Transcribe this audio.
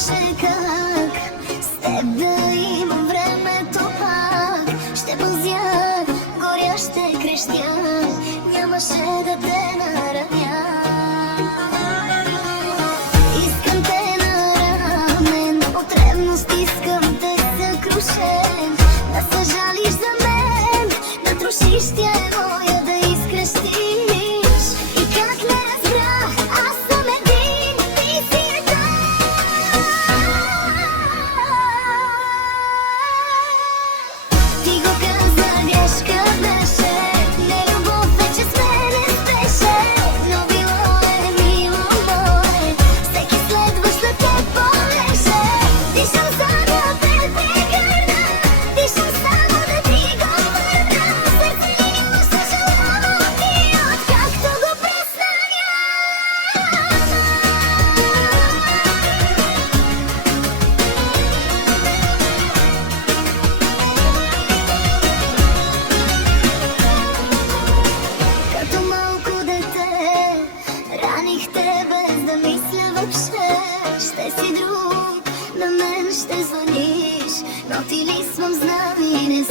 нямаше как с теб да имам времето пак. Ще пълзя, горя, ще крещя, нямаше да те нараня. Искам те на рамен, от ревност искам те съкрушен. Да съжалиш за мен, да трошиш, тя е моя, да изкрещиш. И как не разбрах, аз съм един, ти си една. Ти го каза, грешка беше, не любов вече с мене спеше. Но било е мило мое, всеки следващ след теб полеше. Дишам само да те прегърна, дишам само да ти го върна. Сърце ми съжалявам ти, откакто го преснаня. Като малко дете раних те без да мисля въобще. Ще си друг, на мен ще звъниш, но ти лисвам знам и не